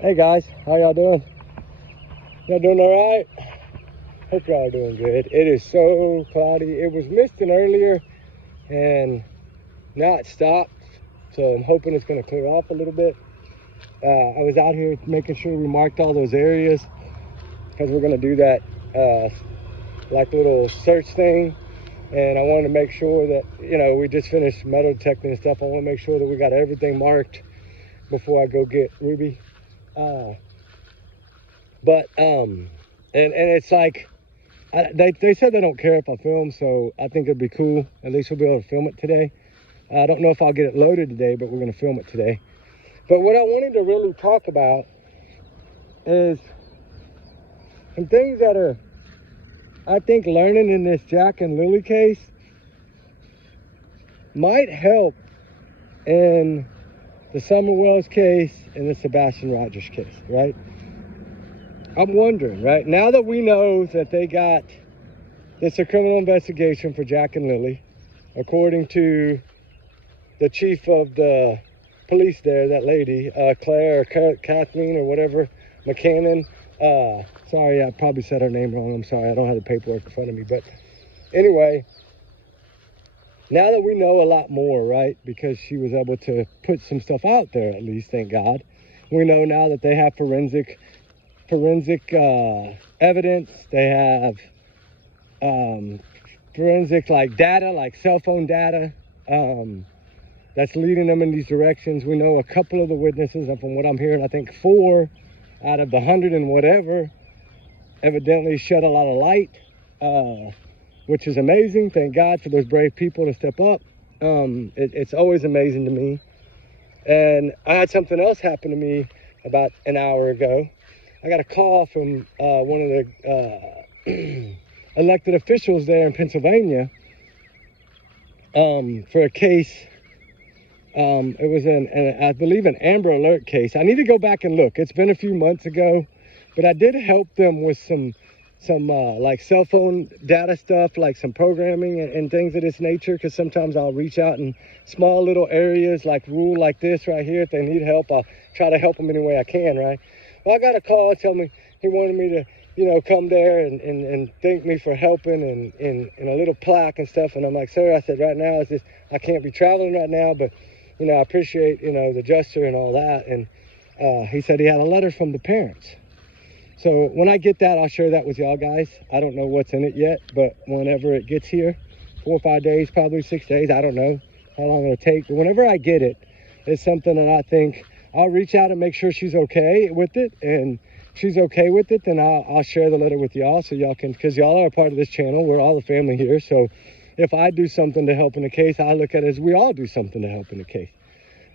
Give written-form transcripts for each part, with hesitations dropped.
Hey guys, how y'all doing? Y'all doing all right? Hope y'all are doing good. It is so cloudy. It was misting earlier and now it stopped. So I'm hoping it's gonna clear off a little bit. I was out here making sure we marked all those areas because we're gonna do that like little search thing. And I wanted to make sure that, we just finished metal detecting and stuff. I want to make sure that we got everything marked before I go get Ruby. And it's like, they said they don't care if I film, so I think it'd be cool. At least we'll be able to film it today. I don't know if I'll get it loaded today, but we're going to film it today. But what I wanted to really talk about is some things that are, I think, learning in this Jack and Lily case might help in the Summer Wells case and the Sebastian Rogers case, right? I'm wondering, right, now that we know that they got this a criminal investigation for Jack and Lily, according to the chief of the police there, that lady, Claire or Kathleen or whatever, McCannon. Sorry, I probably said her name wrong. I'm sorry, I don't have the paperwork in front of me. But anyway, now that we know a lot more, right, because she was able to put some stuff out there, at least, thank God. We know now that they have forensic evidence. They have forensic like data, like cell phone data, that's leading them in these directions. We know a couple of the witnesses, and from what I'm hearing, I think 4 out of the 100 and whatever evidently shed a lot of light, which is amazing. Thank God for those brave people to step up. It's always amazing to me. And I had something else happen to me about an hour ago. I got a call from one of the elected officials there in Pennsylvania for a case. It was I believe an Amber Alert case. I need to go back and look. It's been a few months ago, but I did help them with some like cell phone data stuff, like some programming and things of this nature, because sometimes I'll reach out in small little areas like rural like this right here. If they need help, I'll try to help them any way I can, right? Well, I got a call tell me he wanted me to, come there and thank me for helping and a little plaque and stuff. And I'm like, sir, I said, right now it's just, I can't be traveling right now, but, I appreciate, the gesture and all that. And he said he had a letter from the parents. So when I get that, I'll share that with y'all guys. I don't know what's in it yet, but whenever it gets here, 4 or 5 days, probably 6 days, I don't know how long it'll take. But whenever I get it, it's something that I think I'll reach out and make sure she's okay with it. And if she's okay with it, then I'll share the letter with y'all so y'all can, because y'all are a part of this channel. We're all the family here. So if I do something to help in the case, I look at it as we all do something to help in the case.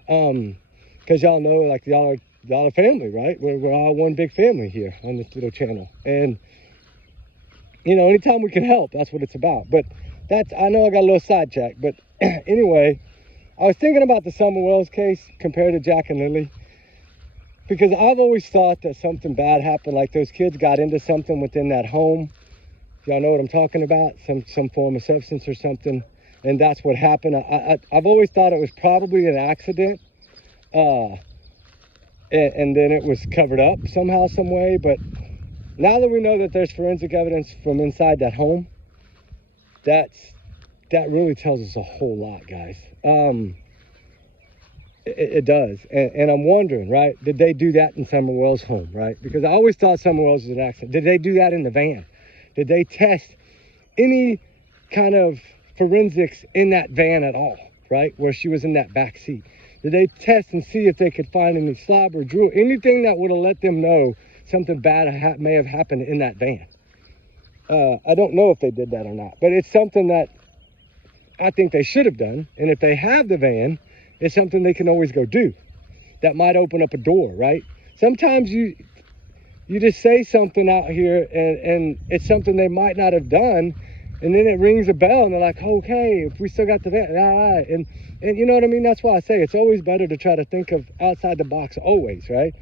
Because y'all know, like, y'all are family, right? We're all one big family here on this little channel. And, anytime we can help, that's what it's about. But I know I got a little sidetracked. But anyway, I was thinking about the Summer Wells case compared to Jack and Lily. Because I've always thought that something bad happened, like those kids got into something within that home. Y'all know what I'm talking about? Some form of substance or something. And that's what happened. I've always thought it was probably an accident. And then it was covered up somehow, some way. But now that we know that there's forensic evidence from inside that home, that really tells us a whole lot, guys. It does. And I'm wondering, right, did they do that in Summer Wells' home, right? Because I always thought Summer Wells was an accident. Did they do that in the van? Did they test any kind of forensics in that van at all, right, where she was in that back seat? Did they test and see if they could find any slab or drool, anything that would have let them know something bad may have happened in that van? I don't know if they did that or not, but it's something that I think they should have done. And if they have the van, it's something they can always go do. That might open up a door, right? Sometimes you just say something out here and it's something they might not have done. And then it rings a bell and they're like, okay, if we still got the van, all right. And you know what I mean? That's why I say it's always better to try to think of outside the box always, right?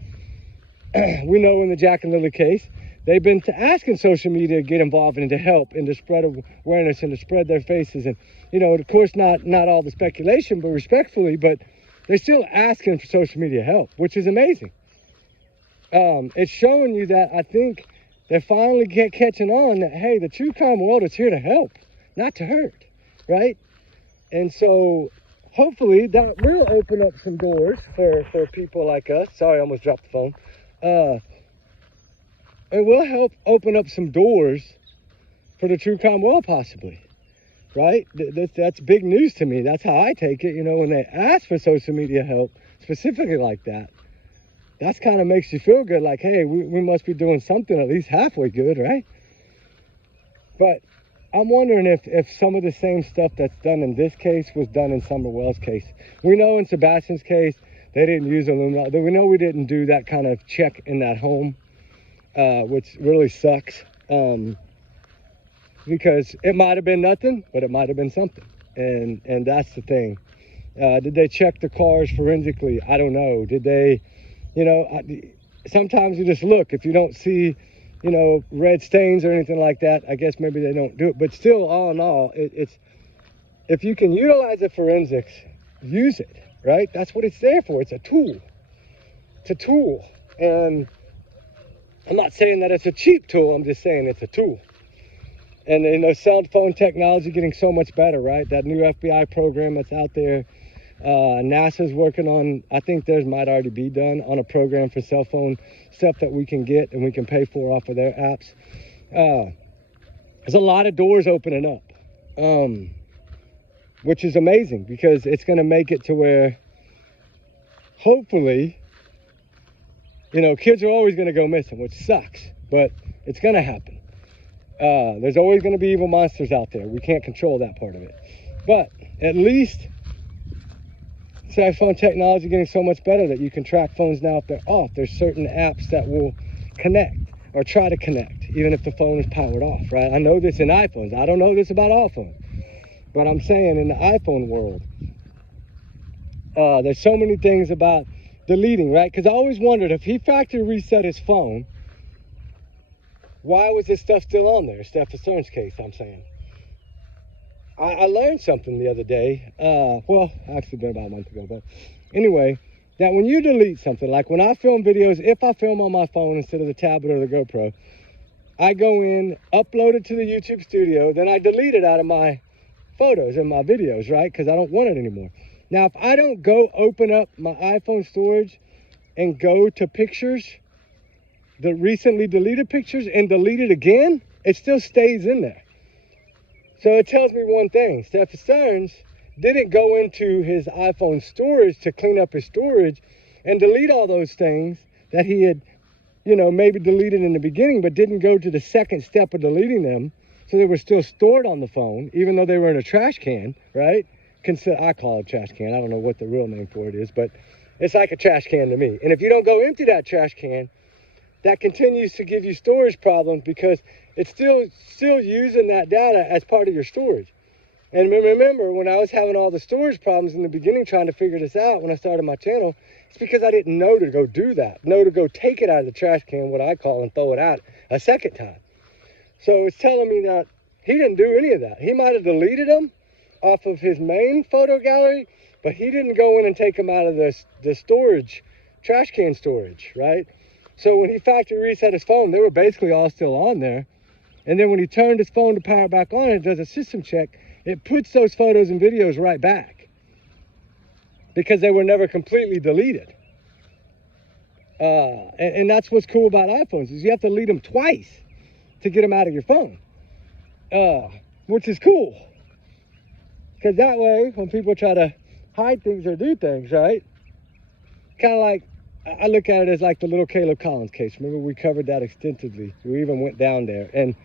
We know in the Jack and Lily case, they've been asking social media to get involved and to help and to spread awareness and to spread their faces. And, of course, not all the speculation, but respectfully, but they're still asking for social media help, which is amazing. it's showing you that I think they're finally catching on that, hey, the true crime world is here to help, not to hurt, right? And so hopefully that will open up some doors for people like us. Sorry, I almost dropped the phone. It will help open up some doors for the true crime world, possibly, right? That's big news to me. That's how I take it. You know, when they ask for social media help, specifically like that, that's kind of makes you feel good. Like, hey, we must be doing something at least halfway good, right? But I'm wondering if some of the same stuff that's done in this case was done in Summer Wells' case. We know in Sebastian's case, they didn't use aluminum. We know we didn't do that kind of check in that home, which really sucks. Because it might have been nothing, but it might have been something. And that's the thing. Did they check the cars forensically? I don't know. Did they, you know, sometimes you just look. If you don't see, you know, red stains or anything like that, I guess maybe they don't do it. But still, all in all, it's if you can utilize the forensics, use it, right? That's what it's there for. It's a tool. It's a tool. And I'm not saying that it's a cheap tool. I'm just saying it's a tool. And, you know, cell phone technology getting so much better, right? That new FBI program that's out there. NASA's working on, I think theirs might already be done, on a program for cell phone stuff that we can get and we can pay for off of their apps. There's a lot of doors opening up, which is amazing because it's going to make it to where, hopefully, you know, kids are always going to go missing, which sucks, but it's going to happen. There's always going to be evil monsters out there. We can't control that part of it. But at least cell phone technology getting so much better that you can track phones now if they're off. There's certain apps that will connect or try to connect, even if the phone is powered off, right? I know this in iPhones. I don't know this about all phones. But I'm saying in the iPhone world, there's so many things about deleting, right? Because I always wondered if he factory reset his phone, why was this stuff still on there? Sebastian's case, I'm saying. I learned something the other day. Well, actually been about a month ago, but anyway, that when you delete something, like when I film videos, if I film on my phone instead of the tablet or the GoPro, I go in, upload it to the YouTube studio, then I delete it out of my photos and my videos, right? Because I don't want it anymore. Now, if I don't go open up my iPhone storage and go to pictures, the recently deleted pictures, and delete it again, it still stays in there. So it tells me one thing. Sebastian didn't go into his iPhone storage to clean up his storage and delete all those things that he had, you know, maybe deleted in the beginning, but didn't go to the second step of deleting them. So they were still stored on the phone, even though they were in a trash can, right? I call it a trash can. I don't know what the real name for it is, but it's like a trash can to me. And if you don't go empty that trash can, that continues to give you storage problems because it's still using that data as part of your storage. And remember, when I was having all the storage problems in the beginning trying to figure this out when I started my channel, it's because I didn't know to go do that. Know to go take it out of the trash can, what I call, and throw it out a second time. So it's telling me that he didn't do any of that. He might have deleted them off of his main photo gallery, but he didn't go in and take them out of the storage, trash can storage, right? So when he factory reset his phone, they were basically all still on there. And then when he turned his phone to power back on and does a system check, it puts those photos and videos right back because they were never completely deleted. And that's what's cool about iPhones is you have to delete them twice to get them out of your phone, which is cool. Because that way, when people try to hide things or do things, right? Kind of like, I look at it as like the little Caleb Collins case. Remember, we covered that extensively. We even went down there, and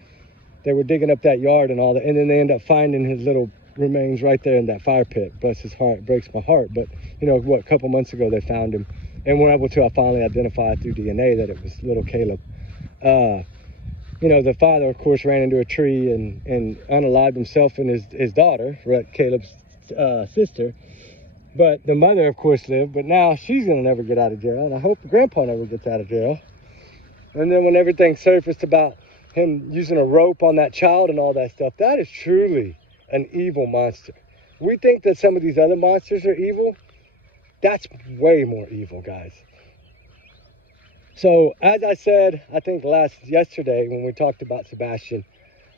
they were digging up that yard and all that, and then they end up finding his little remains right there in that fire pit. Bless his heart, it breaks my heart. But, you know, what, a couple months ago they found him, and we're able to finally identify through DNA that it was little Caleb. You know, the father, of course, ran into a tree and unalived himself and his daughter, right, Caleb's sister. But the mother, of course, lived, but now she's going to never get out of jail, and I hope the grandpa never gets out of jail. And then when everything surfaced about him using a rope on that child and all that stuff, that is truly an evil monster. We think that some of these other monsters are evil. That's way more evil, guys. So as I said, I think yesterday when we talked about Sebastian,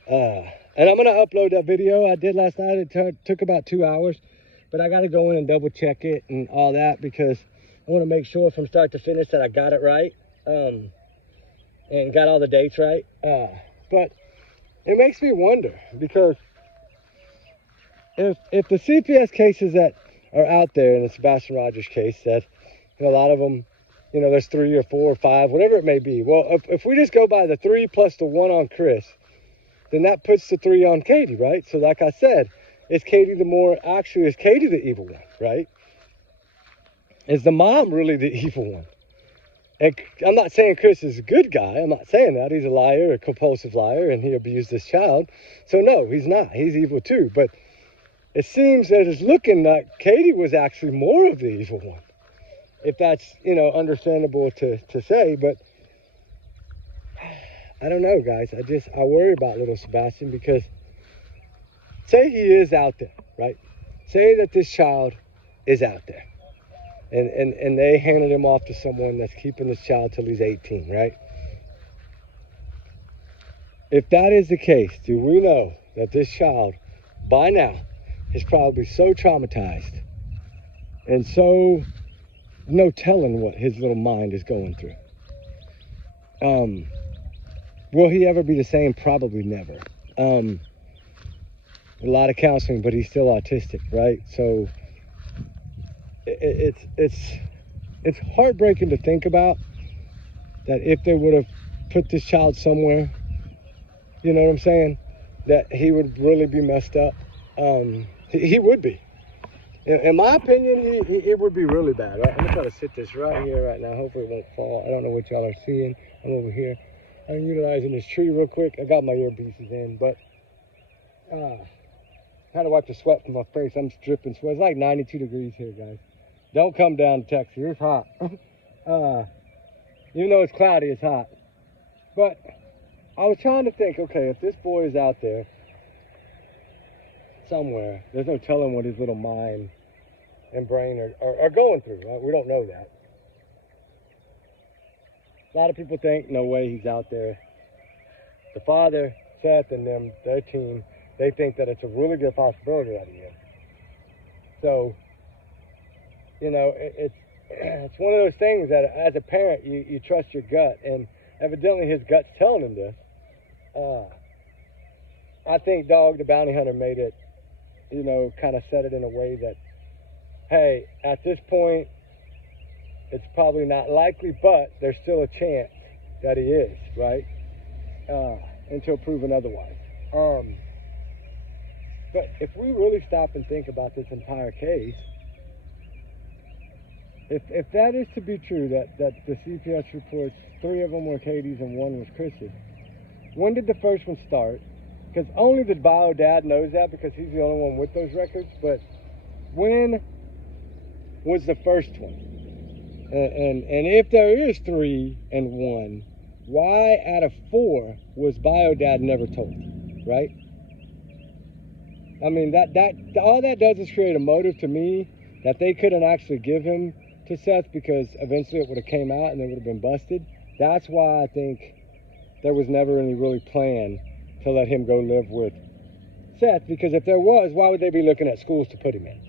and I'm gonna upload that video I did last night. It took about 2 hours, but I gotta go in and double check it and all that because I want to make sure from start to finish that I got it right, and got all the dates right. But it makes me wonder because if the CPS cases that are out there in the Sebastian Rogers case, that a lot of them, there's 3 or 4 or 5, whatever it may be. Well, if we just go by the 3 plus the 1 on Chris, then that puts the 3 on Katie, right? So like I said, is Katie the evil one, right? Is the mom really the evil one? And I'm not saying Chris is a good guy. I'm not saying that. He's a liar, a compulsive liar, and he abused this child. So no, he's not. He's evil too. But it seems that it's looking like Katie was actually more of the evil one. If that's, understandable to say, but I don't know, guys. I worry about little Sebastian because say he is out there, right? Say that this child is out there and they handed him off to someone that's keeping this child till he's 18, right? If that is the case, do we know that this child by now is probably so traumatized and so no telling what his little mind is going through? Will he ever be the same? Probably never. A lot of counseling, but he's still autistic, right? So it's heartbreaking to think about that if they would have put this child somewhere, you know what I'm saying, that he would really be messed up. He would be. In my opinion, it would be really bad, right? I'm gonna try to sit this right here right now. Hopefully it won't fall. I don't know what y'all are seeing. I'm over here. I'm utilizing this tree real quick. I got my earpieces in, but had to wipe the sweat from my face. I'm dripping sweat. It's like 92 degrees here, guys. Don't come down to Texas. It's hot. Even though it's cloudy, it's hot. But I was trying to think, okay, if this boy is out there somewhere, there's no telling what his little mind and brain are going through, right? We don't know that. A lot of people think, no way he's out there. The father, Seth, and them, their team, they think that it's a really good possibility that he is. So, it's one of those things that as a parent, you trust your gut, and evidently his gut's telling him this. I think Dog the Bounty Hunter made it, kind of said it in a way that, hey, at this point, it's probably not likely, but there's still a chance that he is, right? Until proven otherwise. But if we really stop and think about this entire case, if that is to be true, that the CPS reports 3 of them were Katie's and 1 was Chris's, when did the first one start? Because only the bio dad knows that because he's the only one with those records. But when was the first one? And if there is 3 and 1, why out of 4 was bio dad never told, right? I mean, that all that does is create a motive to me that they couldn't actually give him to Seth because eventually it would have came out and they would have been busted. That's why I think there was never any really plan to let him go live with Seth, because if there was, why would they be looking at schools to put him in?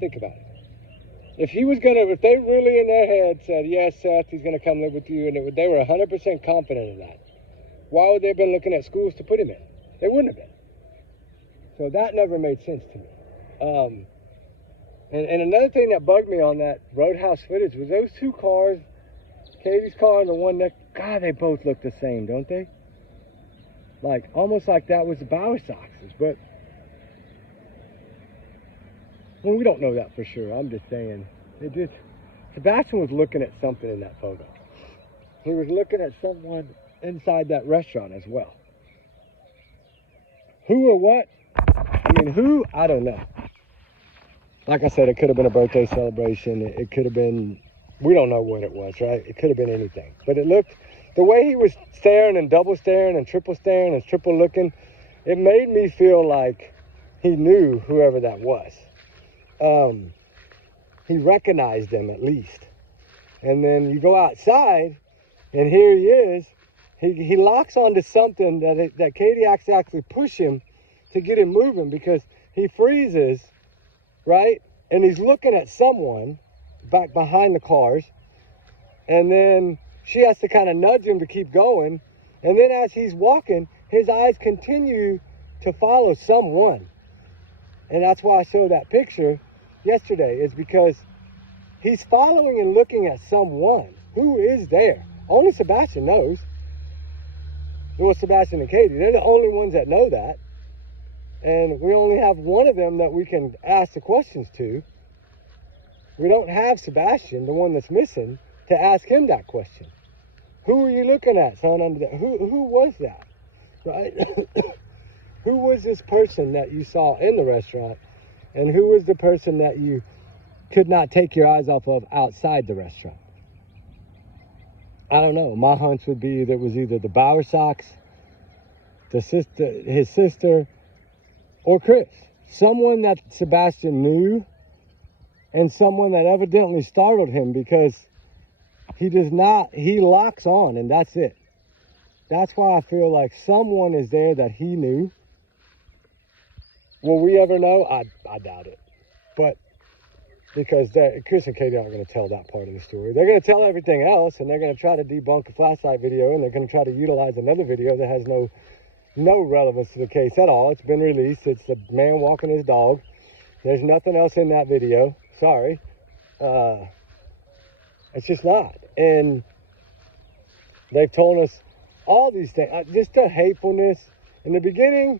Think about it. If they really in their head said, yes, Seth, he's going to come live with you, and they were 100% confident of that, why would they have been looking at schools to put him in? They wouldn't have been. So that never made sense to me. And another thing that bugged me on that Roadhouse footage was those 2 cars, Katie's car and the one next, God, they both look the same, don't they? Like, almost like that was the Bowersoxes, but well, we don't know that for sure. I'm just saying. Sebastian was looking at something in that photo. He was looking at someone inside that restaurant as well. Who or what? I mean, who? I don't know. Like I said, it could have been a birthday celebration. It could have been, we don't know what it was, right? It could have been anything. But it looked, the way he was staring and double staring and triple looking, it made me feel like he knew whoever that was. He recognized them at least. And then you go outside, and here he is. He locks onto something that Katie actually push him to get him moving, because he freezes, right? And he's looking at someone back behind the cars. And then she has to kind of nudge him to keep going. And then as he's walking, his eyes continue to follow someone. And that's why I showed that picture yesterday, is because he's following and looking at someone. Who is there? Only Sebastian knows. Well, Sebastian and Katie, they're the only ones that know that. And we only have one of them that we can ask the questions to. We don't have Sebastian, the one that's missing, to ask him that question. Who are you looking at, son? Under that? Who was that? Right? Who was this person that you saw in the restaurant? And who was the person that you could not take your eyes off of outside the restaurant? I don't know. My hunch would be that it was either the Bowersocks, his sister, or Chris. Someone that Sebastian knew, and someone that evidently startled him, because he locks on, and that's it. That's why I feel like someone is there that he knew. Will we ever know? I doubt it. But because Chris and Katie aren't going to tell that part of the story. They're going to tell everything else, and they're going to try to debunk the flashlight video, and they're going to try to utilize another video that has no relevance to the case at all. It's been released. It's the man walking his dog. There's nothing else in that video. Sorry. It's just not. And they've told us all these things. Just the hatefulness. In the beginning,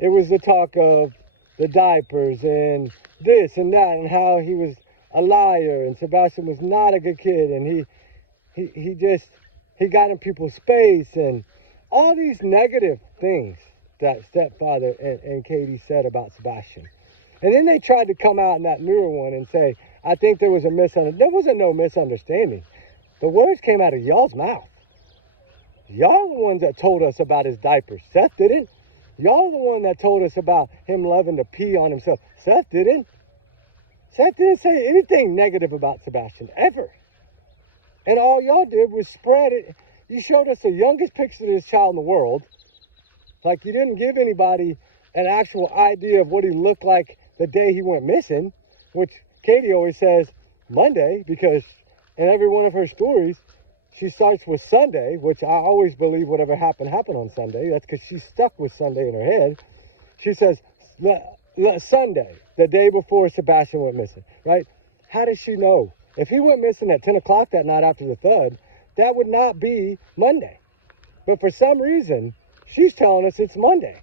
it was the talk of the diapers and this and that, and how he was a liar, and Sebastian was not a good kid, and he got in people's space, and all these negative things that stepfather and Katie said about Sebastian. And then they tried to come out in that newer one and say, I think there was a misunderstanding. There wasn't no misunderstanding. The words came out of y'all's mouth. Y'all are the ones that told us about his diapers. Seth didn't. Y'all are the one that told us about him loving to pee on himself. Seth didn't. Seth didn't say anything negative about Sebastian, ever. And all y'all did was spread it. You showed us the youngest picture of this child in the world. Like, you didn't give anybody an actual idea of what he looked like the day he went missing, which Katie always says Monday, because in every one of her stories, she starts with Sunday, which I always believe whatever happened on Sunday. That's because she's stuck with Sunday in her head. She says, Sunday, the day before Sebastian went missing, right? How does she know? If he went missing at 10 o'clock that night after the thud, that would not be Monday. But for some reason, she's telling us it's Monday.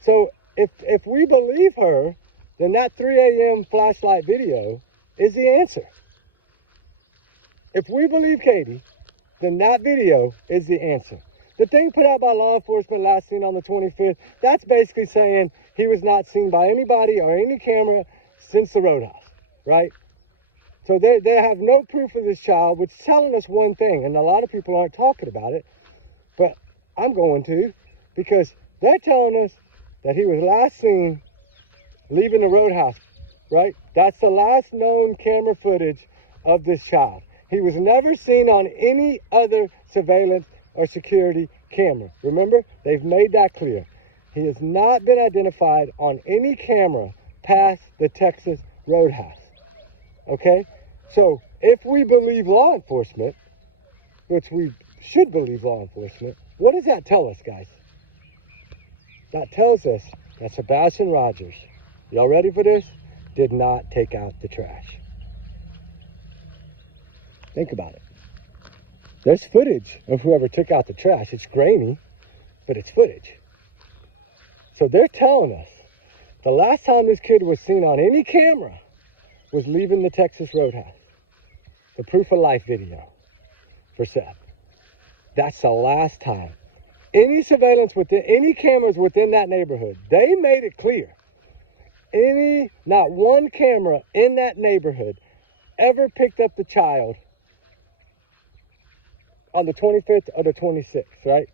So if we believe her, then that 3 a.m. flashlight video is the answer. If we believe Katie, then that video is the answer. The thing put out by law enforcement last seen on the 25th, that's basically saying he was not seen by anybody or any camera since the roadhouse, right? So they have no proof of this child, which is telling us one thing, and a lot of people aren't talking about it, but I'm going to, because they're telling us that he was last seen leaving the roadhouse, right? That's the last known camera footage of this child. He was never seen on any other surveillance or security camera. Remember, they've made that clear. He has not been identified on any camera past the Texas Roadhouse. Okay? So if we believe law enforcement, which we should believe law enforcement, what does that tell us, guys? That tells us that Sebastian Rogers, y'all ready for this? Did not take out the trash. Think about it. There's footage of whoever took out the trash. It's grainy, but it's footage. So they're telling us the last time this kid was seen on any camera was leaving the Texas Roadhouse. The proof of life video for Seth. That's the last time. Any surveillance within, any cameras within that neighborhood, they made it clear. Not one camera in that neighborhood ever picked up the child on the 25th or the 26th, right?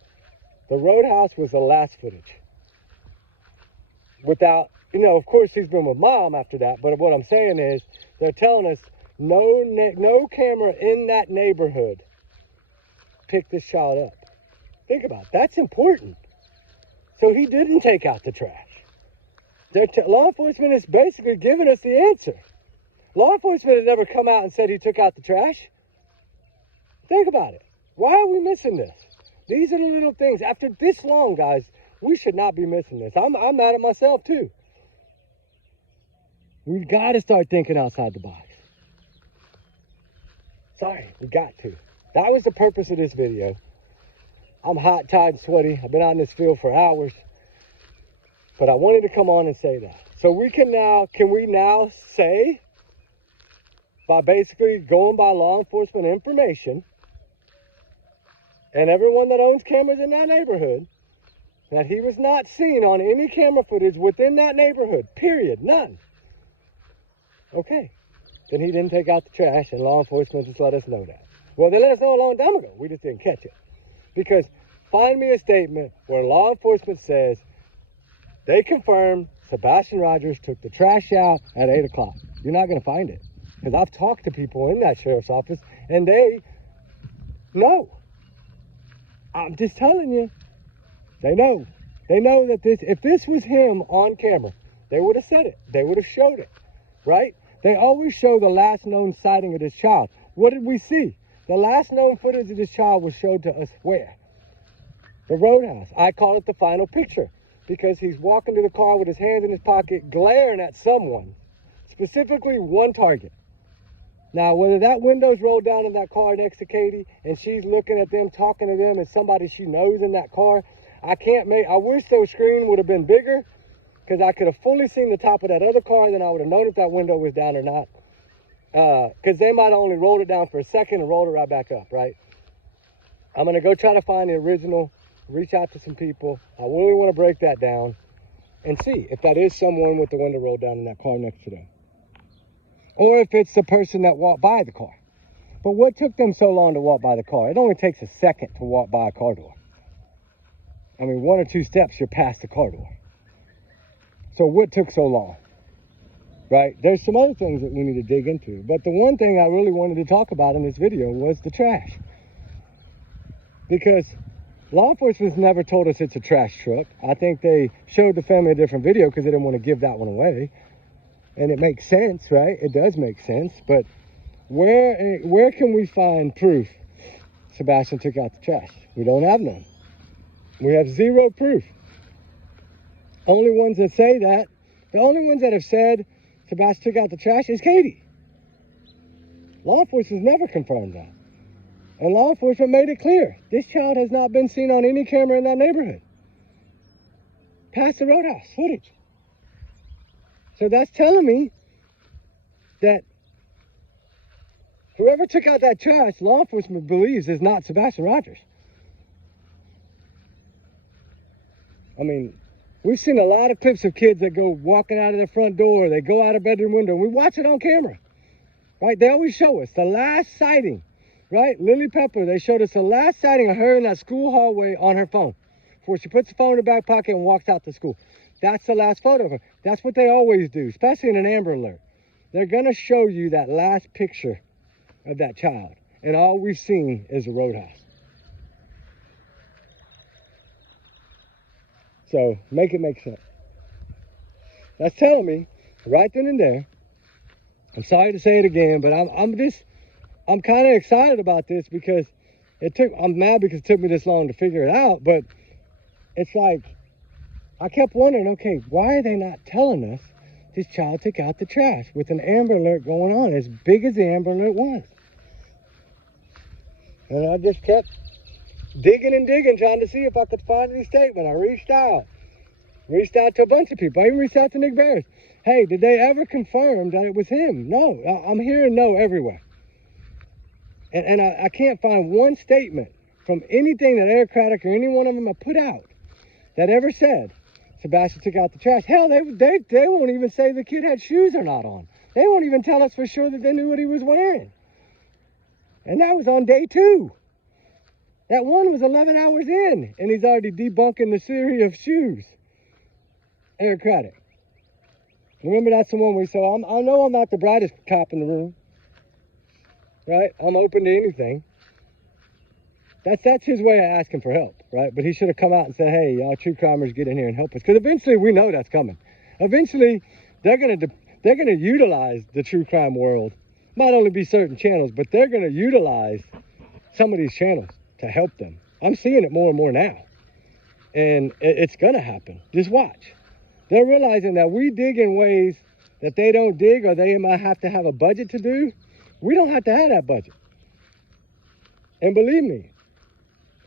The Roadhouse was the last footage. Without, of course he's been with mom after that, but what I'm saying is, they're telling us No camera in that neighborhood picked this child up. Think about it. That's important. So he didn't take out the trash. Law enforcement is basically giving us the answer. Law enforcement has never come out and said he took out the trash. Think about it. Why are we missing this? These are the little things. After this long, guys, we should not be missing this. I'm mad at myself, too. We've got to start thinking outside the box. Sorry, we got to. That was the purpose of this video. I'm hot, tired, and sweaty. I've been out in this field for hours. But I wanted to come on and say that. So can we now say, by basically going by law enforcement information, and everyone that owns cameras in that neighborhood, that he was not seen on any camera footage within that neighborhood, period, none. Okay, then he didn't take out the trash, and law enforcement just let us know that. Well, they let us know a long time ago. We just didn't catch it. Because find me a statement where law enforcement says they confirmed Sebastian Rogers took the trash out at 8 o'clock. You're not going to find it. Because I've talked to people in that sheriff's office, and they know. I'm just telling you. They know. They know that if this was him on camera, they would have said it. They would have showed it. Right? They always show the last known sighting of this child. What did we see? The last known footage of this child was showed to us where? The roadhouse. I call it the final picture because he's walking to the car with his hands in his pocket, glaring at someone, specifically one target. Now, whether that window's rolled down in that car next to Katie and she's looking at them, talking to them, and somebody she knows in that car, I wish those screen would have been bigger because I could have fully seen the top of that other car, and then I would have known if that window was down or not. Because they might have only rolled it down for a second and rolled it right back up, right? I'm going to go try to find the original, reach out to some people. I really want to break that down and see if that is someone with the window rolled down in that car next to them. Or if it's the person that walked by the car. But what took them so long to walk by the car? It only takes a second to walk by a car door. I mean, 1 or 2 steps, you're past the car door. So what took so long? Right? There's some other things that we need to dig into. But the one thing I really wanted to talk about in this video was the trash. Because law enforcement's never told us it's a trash truck. I think they showed the family a different video because they didn't want to give that one away. And it makes sense, right? It does make sense. But where can we find proof Sebastian took out the trash? We don't have none. We have zero proof. Only ones that say that, the only ones that have said Sebastian took out the trash is Katie. Law enforcement's never confirmed that. And law enforcement made it clear. This child has not been seen on any camera in that neighborhood. Past the roadhouse footage. So that's telling me that whoever took out that trash, law enforcement believes is not Sebastian Rogers. I mean, we've seen a lot of clips of kids that go walking out of their front door. They go out a bedroom window. We watch it on camera, right? They always show us the last sighting, right? Lily Pepper, they showed us the last sighting of her in that school hallway on her phone before she puts the phone in her back pocket and walks out to school. That's the last photo of her. That's what they always do, especially in an Amber Alert. They're going to show you that last picture of that child. And all we've seen is a roadhouse. So make it make sense. That's telling me right then and there. I'm sorry to say it again, but I'm kind of excited about this because I'm mad because it took me this long to figure it out. But it's like, I kept wondering, okay, why are they not telling us this child took out the trash with an Amber Alert going on as big as the Amber Alert was? And I just kept digging and digging, trying to see if I could find any statement. I reached out to a bunch of people. I even reached out to Nick Barris. Hey, did they ever confirm that it was him? No, I'm hearing no everywhere. And I can't find one statement from anything that Eric Craddock or any one of them have put out that ever said Sebastian took out the trash. Hell, they won't even say the kid had shoes or not on. They won't even tell us for sure that they knew what he was wearing. And that was on day 2. That one was 11 hours in, and he's already debunking the theory of shoes. Eric Craddock. Remember, that's the one we saw. I know I'm not the brightest cop in the room. right? I'm open to anything. That's his way of asking for help, right? But he should have come out and said, hey, y'all true crimers, get in here and help us. Because eventually we know that's coming. Eventually they're gonna utilize the true crime world. Not only be certain channels, but they're gonna utilize some of these channels to help them. I'm seeing it more and more now. And it's gonna happen. Just watch. They're realizing that we dig in ways that they don't dig, or they might have to have a budget to do. We don't have to have that budget. And believe me,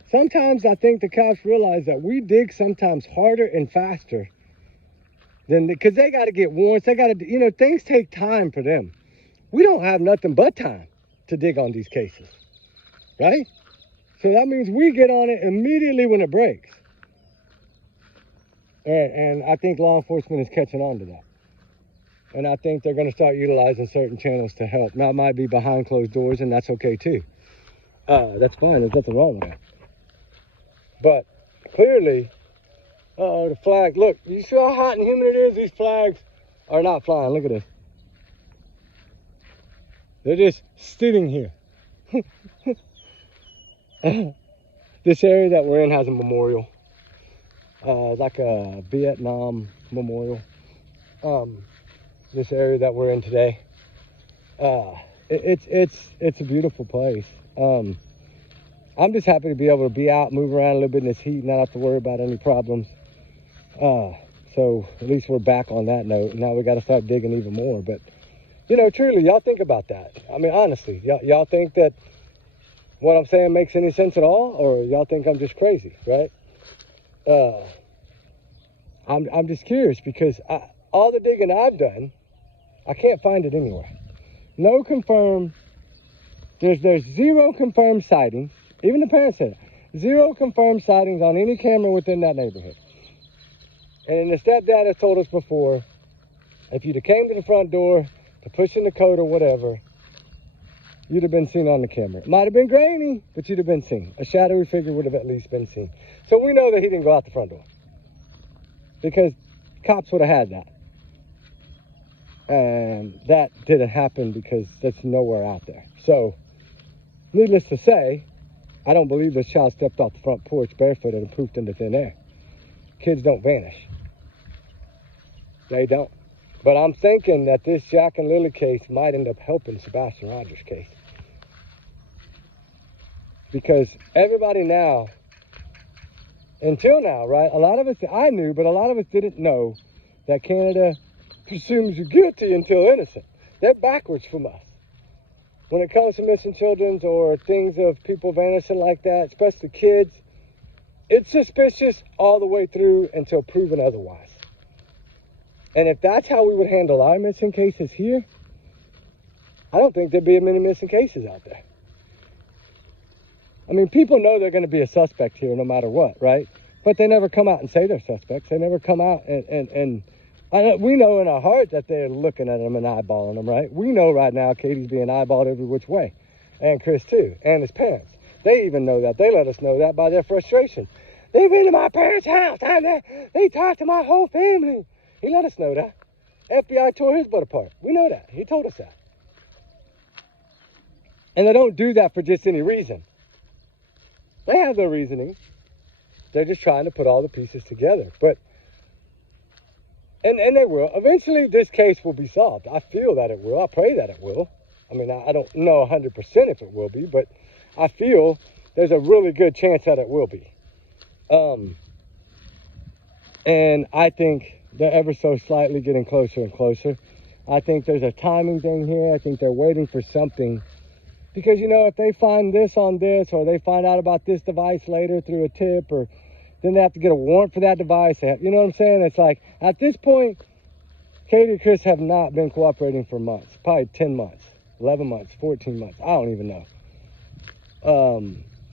sometimes I think the cops realize that we dig sometimes harder and faster than, because they got to get warrants. They got to, you know, things take time for them. We don't have nothing but time to dig on these cases, right? So that means we get on it immediately when it breaks. And I think law enforcement is catching on to that. And I think they're going to start utilizing certain channels to help. Now, it might be behind closed doors, and that's okay too. That's fine. There's nothing wrong with that. But clearly, the flag, look, you see how hot and humid it is? These flags are not flying. Look at this. They're just sitting here. This area that we're in has a memorial. Like a Vietnam memorial. This area that we're in today. It's a beautiful place. I'm just happy to be able to be out, move around a little bit in this heat, not have to worry about any problems. So at least we're back on that note. Now we got to start digging even more. But, you know, truly, y'all think about that. I mean, honestly, y'all think that what I'm saying makes any sense at all? Or y'all think I'm just crazy, right? I'm just curious because all the digging I've done, I can't find it anywhere. No confirmed. There's zero confirmed sightings. Even the parents said it. Zero confirmed sightings on any camera within that neighborhood. And the stepdad has told us before, if you'd have came to the front door to push in the code or whatever, you'd have been seen on the camera. It might have been grainy, but you'd have been seen. A shadowy figure would have at least been seen. So we know that he didn't go out the front door, because cops would have had that. And that didn't happen because that's nowhere out there. So, needless to say, I don't believe this child stepped off the front porch barefooted and poofed into thin air. Kids don't vanish. They don't. But I'm thinking that this Jack and Lily case might end up helping Sebastian Rogers' case. Because everybody now, until now, right, a lot of us, I knew, but a lot of us didn't know that Canada presumes you guilty until innocent. They're backwards from us. When it comes to missing children or things of people vanishing like that, especially kids, it's suspicious all the way through until proven otherwise. And if that's how we would handle our missing cases here, I don't think there'd be many missing cases out there. I mean, people know they're going to be a suspect here no matter what, right? But they never come out and say they're suspects. They never come out and we know in our heart that they're looking at them and eyeballing them, right? We know right now Katie's being eyeballed every which way. And Chris too, and his parents. They even know that. They let us know that by their frustration. They've been to my parents' house. They talked to my whole family. He let us know that. FBI tore his butt apart. We know that. He told us that. And they don't do that for just any reason. They have their reasoning. They're just trying to put all the pieces together. But And they will. Eventually, this case will be solved. I feel that it will. I pray that it will. I mean, I don't know 100% if it will be, but I feel there's a really good chance that it will be. And I think they're ever so slightly getting closer and closer. I think there's a timing thing here. I think they're waiting for something. Because, you know, if they find this on this, or they find out about this device later through a tip, or then they have to get a warrant for that device. You know what I'm saying? It's like, at this point, Katie and Chris have not been cooperating for months. Probably 10 months, 11 months, 14 months. I don't even know.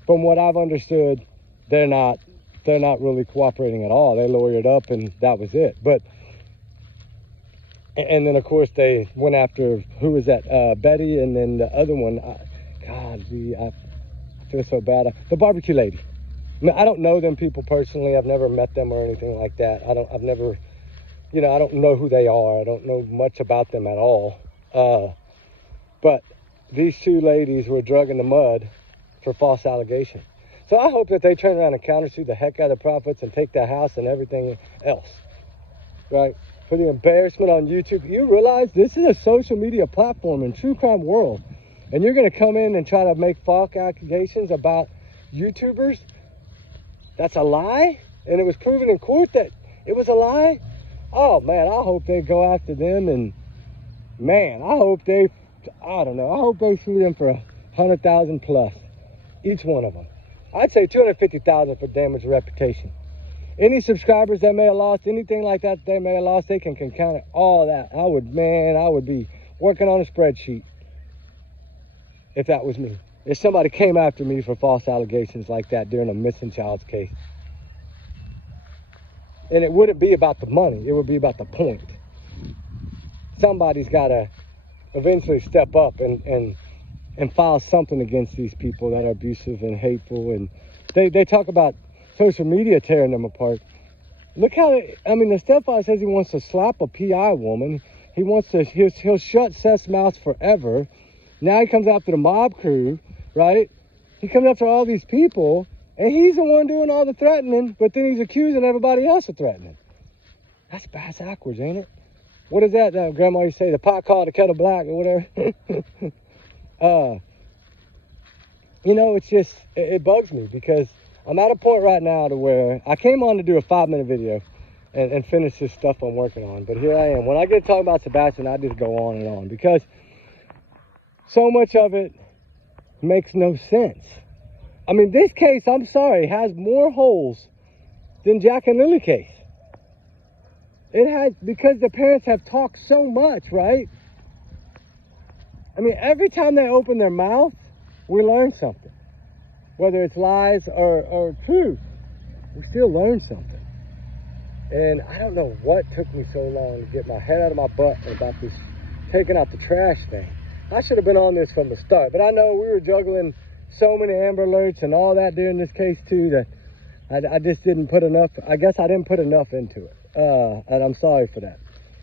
From what I've understood, they're not really cooperating at all. They lawyered up and that was it. But, and then of course they went after, who was that? Betty, and then the other one, I feel so bad. The barbecue lady. I mean, I don't know them people personally. I've never met them or anything like that. I've never, you know, I don't know who they are. I don't know much about them at all. But these two ladies were drug in the mud for false allegations. So I hope that they turn around and countersue the heck out of the prophets and take that house and everything else, right? For the embarrassment on YouTube. You realize this is a social media platform in true crime world, and you're going to come in and try to make false accusations about YouTubers? That's a lie? And it was proven in court that it was a lie? Oh man, I hope they go after them, and man, I hope they sue them for 100,000 plus, each one of them. I'd say 250,000 for damaged reputation. Any subscribers that may have lost, anything like that they may have lost, they can count it, all that. I would be working on a spreadsheet if that was me. If somebody came after me for false allegations like that during a missing child's case. And it wouldn't be about the money, it would be about the point. Somebody's got to eventually step up and file something against these people that are abusive and hateful. And they talk about social media tearing them apart. Look how the stepfather says he wants to slap a PI woman. He'll shut Seth's mouth forever. Now he comes after the mob crew, right? He comes after all these people, and he's the one doing all the threatening, but then he's accusing everybody else of threatening. That's bass backwards, ain't it? What is that? Grandma used to say, the pot called the kettle black or whatever. It's just, it bugs me because I'm at a point right now to where I came on to do a 5-minute video and finish this stuff I'm working on. But here I am. When I get to talk about Sebastian, I just go on and on because so much of it makes no sense. This case, I'm sorry, has more holes than Jack and Lily case. It has, because the parents have talked so much, right? Every time they open their mouth, we learn something. Whether it's lies or truth, we still learn something. And I don't know what took me so long to get my head out of my butt about this taking out the trash thing. I should have been on this from the start, but I know we were juggling so many Amber Alerts and all that during this case too that I just didn't put enough, I guess I didn't put enough into it. And I'm sorry for that.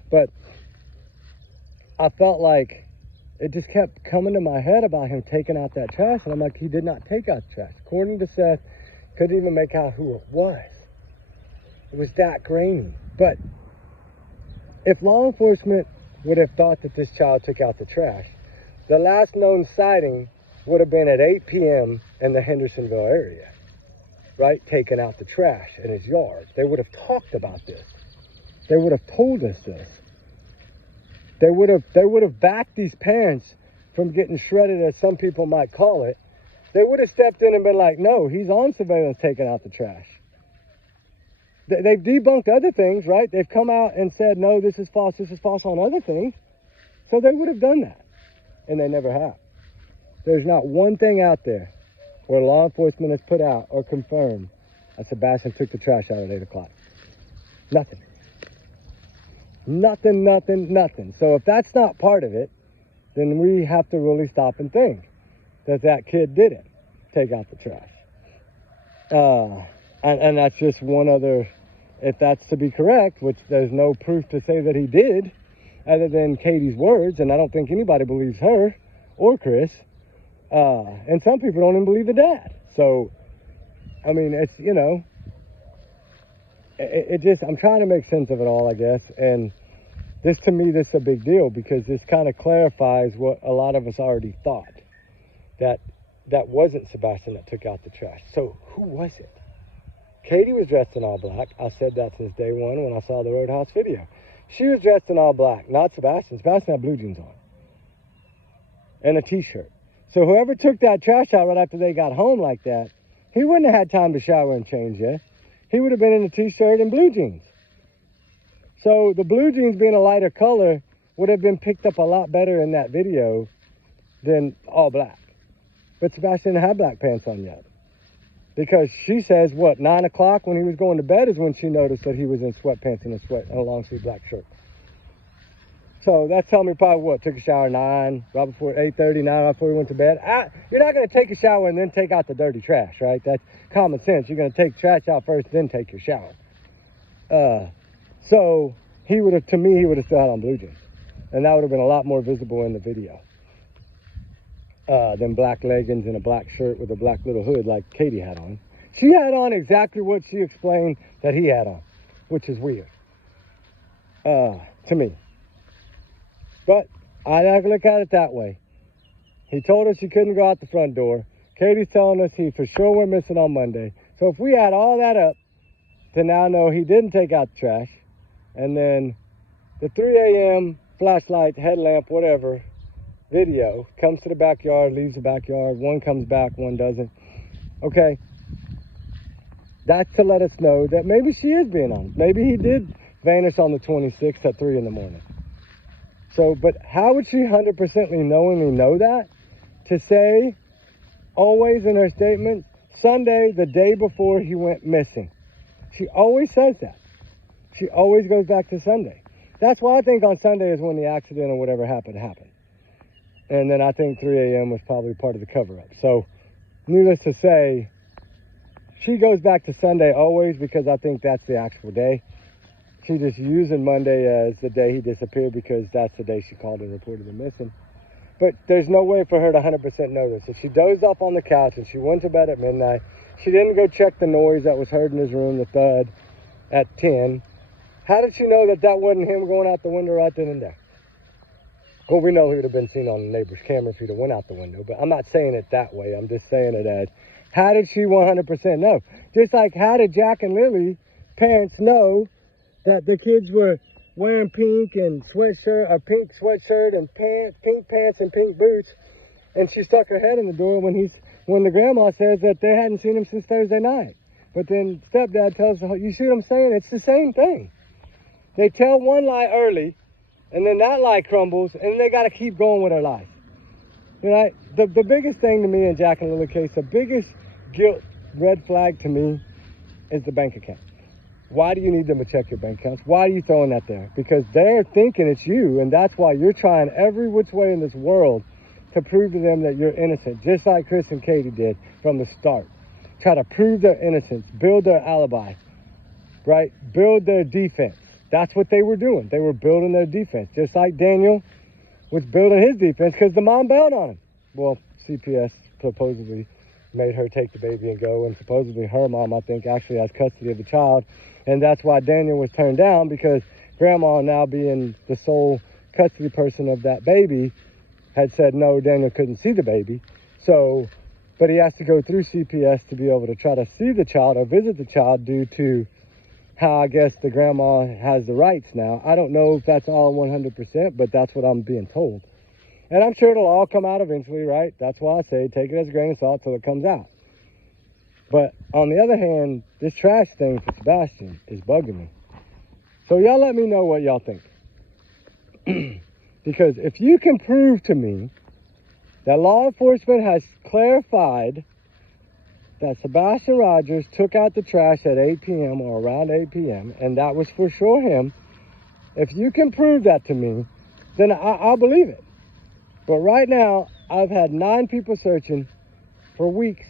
But I felt like it just kept coming to my head about him taking out that trash. And I'm like, he did not take out the trash. According to Seth, couldn't even make out who it was. It was that grainy. But if law enforcement would have thought that this child took out the trash, the last known sighting would have been at 8 p.m. in the Hendersonville area, right? Taking out the trash in his yard. They would have talked about this. They would have told us this. They would have backed these parents from getting shredded, as some people might call it. They would have stepped in and been like, no, he's on surveillance taking out the trash. They've debunked other things, right? They've come out and said, no, this is false on other things. So they would have done that. And they never have. There's not one thing out there where law enforcement has put out or confirmed that Sebastian took the trash out at 8 o'clock. Nothing. Nothing. So if that's not part of it, then we have to really stop and think that kid didn't take out the trash. And that's just one other, if that's to be correct, which there's no proof to say that he did, other than Katie's words, and I don't think anybody believes her or Chris. And some people don't even believe the dad. So, it's, it just, I'm trying to make sense of it all, I guess. And this, to me, this is a big deal because this kind of clarifies what a lot of us already thought, that wasn't Sebastian that took out the trash. So who was it? Katie was dressed in all black. I said that since day one when I saw the Roadhouse video. She was dressed in all black, not Sebastian. Sebastian had blue jeans on and a t-shirt. So whoever took that trash out right after they got home like that, he wouldn't have had time to shower and change yet. He would have been in a t-shirt and blue jeans. So the blue jeans being a lighter color would have been picked up a lot better in that video than all black. But Sebastian didn't have black pants on yet. Because she says, 9 o'clock when he was going to bed is when she noticed that he was in sweatpants and a long sleeve black shirt. So that's telling me probably took a shower 9, right before 8:30, 9 right before he went to bed. You're not going to take a shower and then take out the dirty trash, right? That's common sense. You're going to take trash out first, then take your shower. So he would have still had on blue jeans. And that would have been a lot more visible in the video. them black leggings and a black shirt with a black little hood like Katie had on. She had on exactly what she explained that he had on, which is weird to me. But I don't look at it that way. He told us she couldn't go out the front door. Katie's telling us he for sure went missing on Monday. So if we add all that up to now know he didn't take out the trash, and then the 3 a.m. flashlight, headlamp, whatever, video comes to the backyard, leaves the backyard, one comes back, one doesn't. Okay, that's to let us know that maybe she is being honest. Maybe he did vanish on the 26th at 3 in the morning. So, but how would she 100% knowingly know that? To say, always in her statement, Sunday, the day before he went missing. She always says that. She always goes back to Sunday. That's why I think on Sunday is when the accident or whatever happened. And then I think 3 a.m. was probably part of the cover-up. So, needless to say, she goes back to Sunday always because I think that's the actual day. She just using Monday as the day he disappeared because that's the day she called and reported him missing. But there's no way for her to 100% know this. If she dozed off on the couch and she went to bed at midnight, she didn't go check the noise that was heard in his room, the thud, at 10. How did she know that that wasn't him going out the window right then and there? Well, we know he would have been seen on the neighbor's camera if he'd have went out the window, but I'm not saying it that way. I'm just saying it as, how did she 100% know? Just like how did Jack and Lily parents know that the kids were wearing pink and sweatshirt, a pink sweatshirt and pants, pink pants and pink boots, and she stuck her head in the door when the grandma says that they hadn't seen him since Thursday night. But then stepdad tells her, you see what I'm saying? It's the same thing. They tell one lie early, and then that lie crumbles, and they got to keep going with their lies. You know, the biggest thing to me in Jack and Lily case, the biggest guilt red flag to me is the bank account. Why do you need them to check your bank accounts? Why are you throwing that there? Because they're thinking it's you, and that's why you're trying every which way in this world to prove to them that you're innocent, just like Chris and Katie did from the start. Try to prove their innocence, build their alibi, right? Build their defense. That's what they were doing. They were building their defense, just like Daniel was building his defense because the mom bailed on him. Well, CPS supposedly made her take the baby and go, and supposedly her mom, I think, actually has custody of the child. And that's why Daniel was turned down, because grandma, now being the sole custody person of that baby, had said no, Daniel couldn't see the baby. So, but he has to go through CPS to be able to try to see the child or visit the child due to how I guess the grandma has the rights now. I don't know if that's all 100%, but that's what I'm being told. And I'm sure it'll all come out eventually, right? That's why I say take it as a grain of salt till it comes out. But on the other hand, this trash thing for Sebastian is bugging me. So y'all let me know what y'all think. Because if you can prove to me that law enforcement has clarified that Sebastian Rogers took out the trash at 8 p.m. or around 8 p.m., and that was for sure him, if you can prove that to me, then I'll believe it. But right now, I've had 9 people searching for weeks,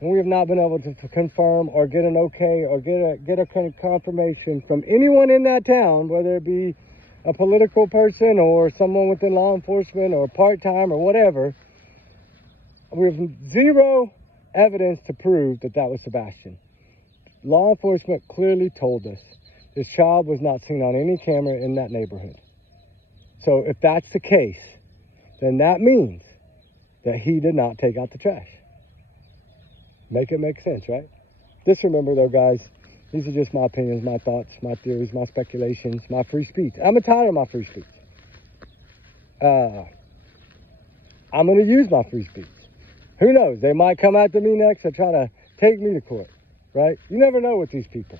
and we have not been able to confirm or get an okay or get a confirmation from anyone in that town, whether it be a political person or someone within law enforcement or part-time or whatever. We have zero evidence to prove that that was Sebastian. Law enforcement clearly told us this child was not seen on any camera in that neighborhood. So if that's the case, then that means that he did not take out the trash. Make it make sense, right? Just remember though, guys, these are just my opinions, my thoughts, my theories, my speculations, my free speech. I'm tired of my free speech. I'm going to use my free speech. Who knows? They might come after me next or try to take me to court, right? You never know with these people.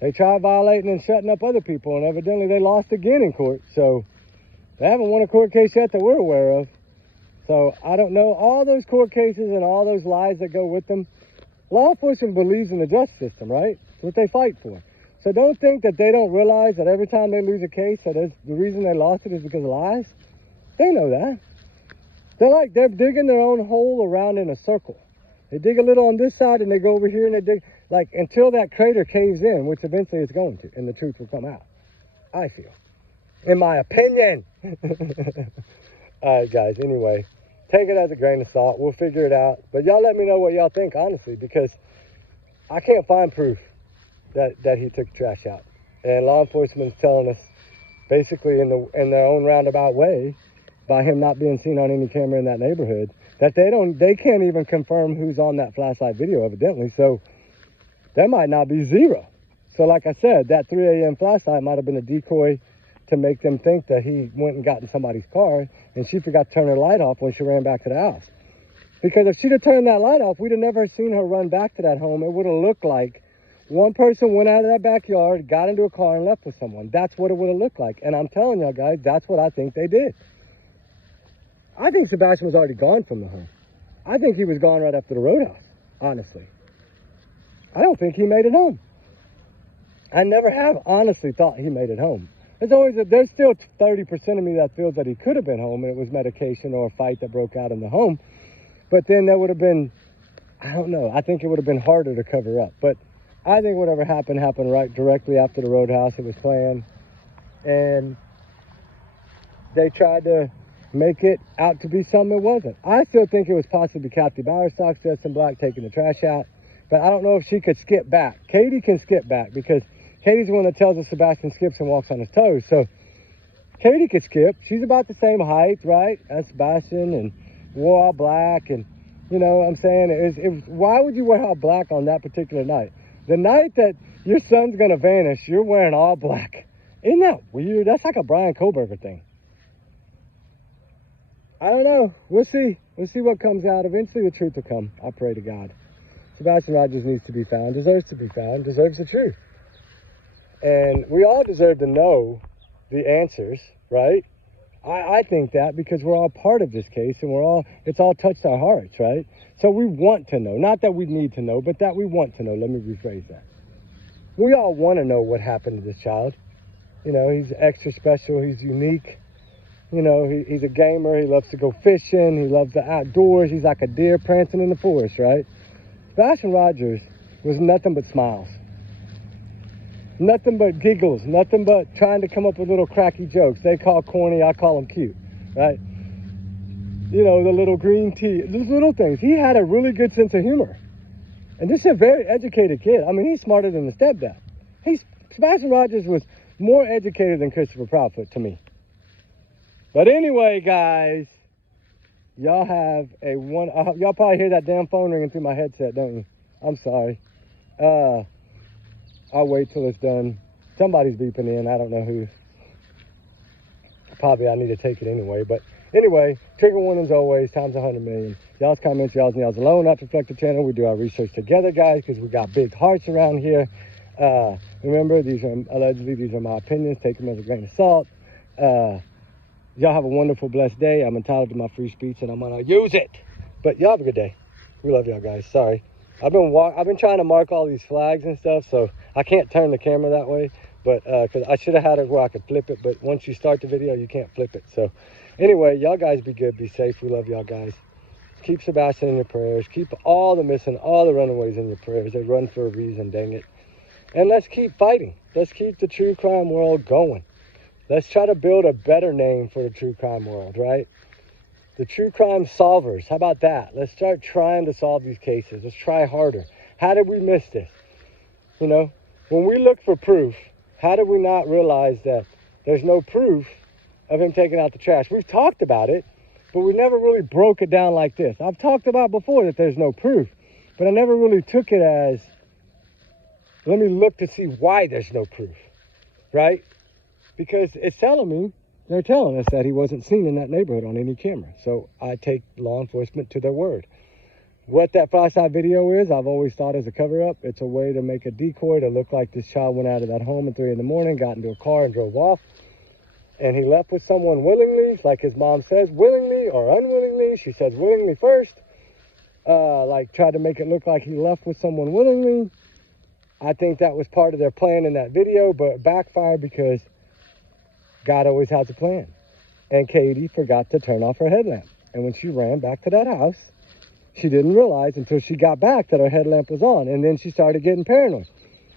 They try violating and shutting up other people, and evidently they lost again in court. So they haven't won a court case yet that we're aware of. So I don't know. All those court cases and all those lies that go with them, law enforcement believes in the justice system, right? It's what they fight for. So don't think that they don't realize that every time they lose a case, that the reason they lost it is because of lies. They know that. They're digging their own hole around in a circle. They dig a little on this side and they go over here and they dig, like, until that crater caves in, which eventually it's going to, and the truth will come out. I feel. In my opinion. All right, guys. Anyway, take it as a grain of salt. We'll figure it out. But y'all let me know what y'all think, honestly, because I can't find proof that he took the trash out. And law enforcement's telling us, basically in their own roundabout way, by him not being seen on any camera in that neighborhood, that they can't even confirm who's on that flashlight video, evidently. So that might not be zero. So like I said, that 3 a.m. flashlight might have been a decoy to make them think that he went and got in somebody's car and she forgot to turn her light off when she ran back to the house. Because if she'd have turned that light off, we'd have never seen her run back to that home. It would have looked like one person went out of that backyard, got into a car, and left with someone. That's what it would have looked like. And I'm telling y'all guys, that's what I think they did. I think Sebastian was already gone from the home. I think he was gone right after the roadhouse, honestly. I don't think he made it home. I never have honestly thought he made it home. There's still 30% of me that feels that he could have been home and it was medication or a fight that broke out in the home. But then there would have been, I don't know, I think it would have been harder to cover up. But I think whatever happened right directly after the roadhouse. It was planned. And they tried to make it out to be something it wasn't. I still think it was possibly Kathy Bowerstock dressed in black taking the trash out. But I don't know if she could skip back. Katie can skip back because Katie's the one that tells us Sebastian skips and walks on his toes. So Katie could skip. She's about the same height, right, as Sebastian, and wore all black. And, you know what I'm saying? Why would you wear all black on that particular night? The night that your son's going to vanish, you're wearing all black. Isn't that weird? That's like a Brian Koberger thing. I don't know. We'll see. We'll see what comes out. Eventually the truth will come. I pray to God. Sebastian Rogers needs to be found, deserves to be found, deserves the truth. And we all deserve to know the answers, right? I think that because we're all part of this case and it's all touched our hearts, right? So we want to know, not that we need to know, but that we want to know. Let me rephrase that. We all want to know what happened to this child. You know, he's extra special. He's unique. You know, he's a gamer. He loves to go fishing. He loves the outdoors. He's like a deer prancing in the forest, right? Sebastian Rogers was nothing but smiles. Nothing but giggles. Nothing but trying to come up with little cracky jokes. They call corny, I call them cute, right? You know, the little green tea, those little things. He had a really good sense of humor. And this is a very educated kid. I mean, he's smarter than the stepdad. Sebastian Rogers was more educated than Christopher Proudfoot to me. But anyway, guys, y'all have y'all probably hear that damn phone ringing through my headset, don't you? I'm sorry. I'll wait till it's done. Somebody's beeping in. I don't know who. Probably I need to take it anyway. But anyway, trigger warnings always, times 100 million. Y'all's comments, y'all's alone. Not to reflect the channel. We do our research together, guys, because we got big hearts around here. Remember, these are my opinions. Take them as a grain of salt. Y'all have a wonderful, blessed day. I'm entitled to my free speech, and I'm gonna use it. But y'all have a good day. We love y'all, guys. Sorry. I've been trying to mark all these flags and stuff, so I can't turn the camera that way. But because I should have had it where I could flip it, but once you start the video, you can't flip it. So anyway, y'all guys be good, be safe. We love y'all guys. Keep Sebastian in your prayers. Keep all the missing, all the runaways in your prayers. They run for a reason, dang it. And let's keep fighting. Let's keep the true crime world going. Let's try to build a better name for the true crime world, right? The true crime solvers. How about that? Let's start trying to solve these cases. Let's try harder. How did we miss this? You know, when we look for proof, how did we not realize that there's no proof of him taking out the trash? We've talked about it, but we never really broke it down like this. I've talked about before that there's no proof, but I never really took it as, let me look to see why there's no proof, right? Because it's they're telling us that he wasn't seen in that neighborhood on any camera. So I take law enforcement to their word. What that flashlight video is, I've always thought is a cover-up. It's a way to make a decoy to look like this child went out of that home at 3 in the morning, got into a car and drove off. And he left with someone willingly, like his mom says, willingly or unwillingly. She says willingly first. Like tried to make it look like he left with someone willingly. I think that was part of their plan in that video, but backfired because God always has a plan. And Katie forgot to turn off her headlamp. And when she ran back to that house, she didn't realize until she got back that her headlamp was on. And then she started getting paranoid.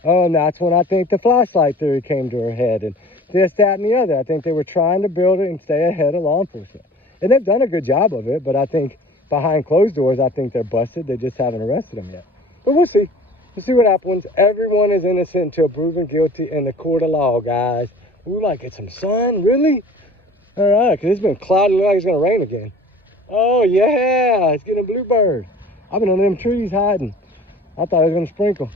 Oh, and that's when I think the flashlight theory came to her head. And this, that, and the other. I think they were trying to build it and stay ahead of law enforcement. And they've done a good job of it, but I think behind closed doors, I think they're busted. They just haven't arrested them yet. But we'll see. We'll see what happens. Everyone is innocent until proven guilty in the court of law, guys. We might get some sun, really? All right, because it's been cloudy. Look like it's going to rain again. Oh, yeah, it's getting a bluebird. I've been under them trees hiding. I thought it was going to sprinkle.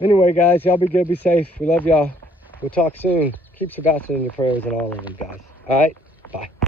Anyway, guys, y'all be good, be safe. We love y'all. We'll talk soon. Keep Sebastian in your prayers and all of them, guys. All right, bye.